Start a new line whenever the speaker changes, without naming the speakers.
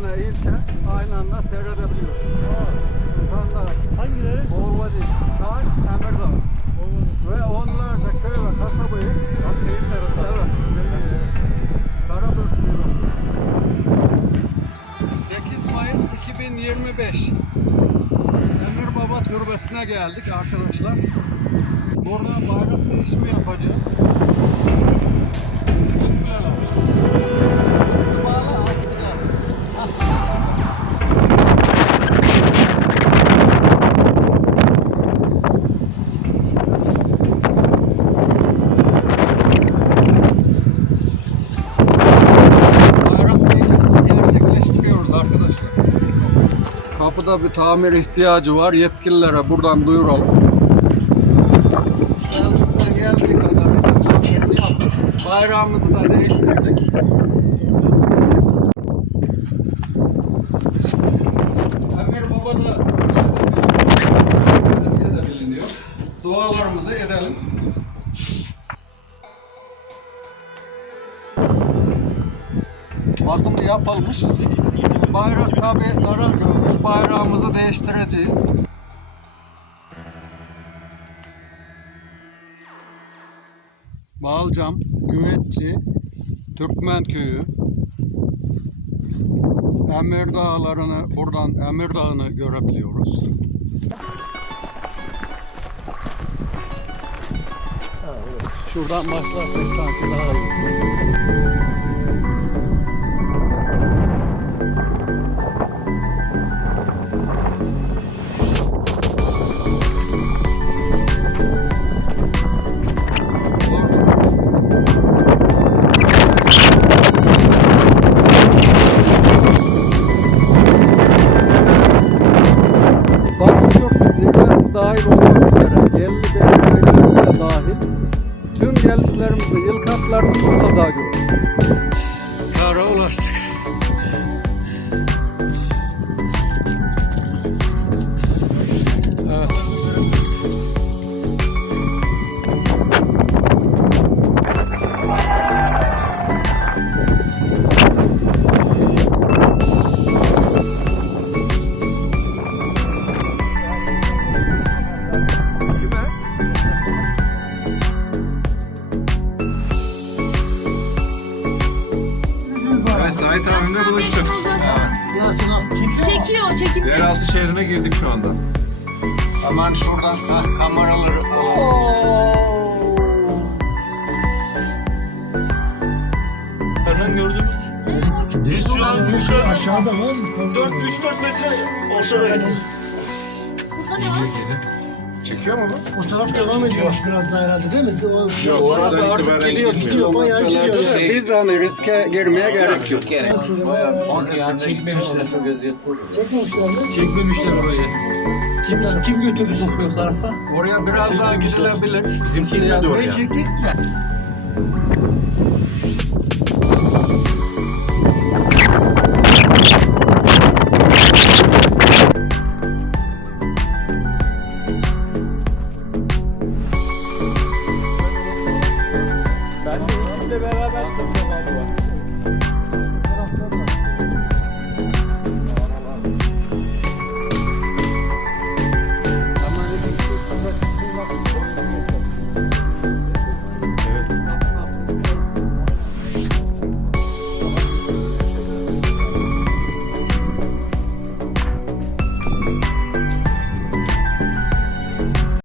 tane ilçe aynı anda seyredebiliyoruz.
Hangileri?
Orvadi, Şahin, Emirdağ. Ve onlarca köy ve kasabayı şehir arası evet. Karabük Bürosu. 8 Mayıs 2025 Emir Baba Türbesi'ne geldik arkadaşlar. Burada bayrak değişimi yapacağız. Kapıda bir tamir ihtiyacı var. Yetkililere buradan duyuralım. Elimizden geldiği kadarıyla tamirini yaptık. Bayrağımızı da değiştirdik. Emir Baba da de biliniyor. Dualarımızı edelim. bakımı yapılmış. Bayrak tabi zarar görmüş. Bayrağımızı değiştireceğiz. Balcam, Güvetçi, Türkmen Köyü. Emir Dağları'nı, buradan Emir Dağı'nı görebiliyoruz. Şuradan başlarsak sanki daha iyi. Tüm gelişlerimizi, yıl katlarını mutlaka görürüz. Evet
Sait abimle buluştuk.
Çekiyor, çekim.
Yeraltı şehrine girdik şu anda.
Hemen şuradan heh, kameraları
Nereden gördüğümüz? Biz şu an yukarı
Aşağıda var mı?
4 3-4 metre aşağıdayız.
Burada ne var?
Çekiyor mu bu?
O taraf devam ediyormuş biraz daha herhalde değil mi? O,
Yok,
Orası
oradan
artık
itibaren
gidiyor,
gitmiyor.
gidiyor.
Bayağı gidiyor
Noktalarda
yani.
Biz hani riske girmeye gerek yok.
Ya çekmemişler.
Çekmemişler mi?
Çekmemişler burayı. Kim, kim götürdü sopu yoksa?
Oraya biraz daha gidilebilir.
Bizim gitmedi oraya.
çektik. Uma boa.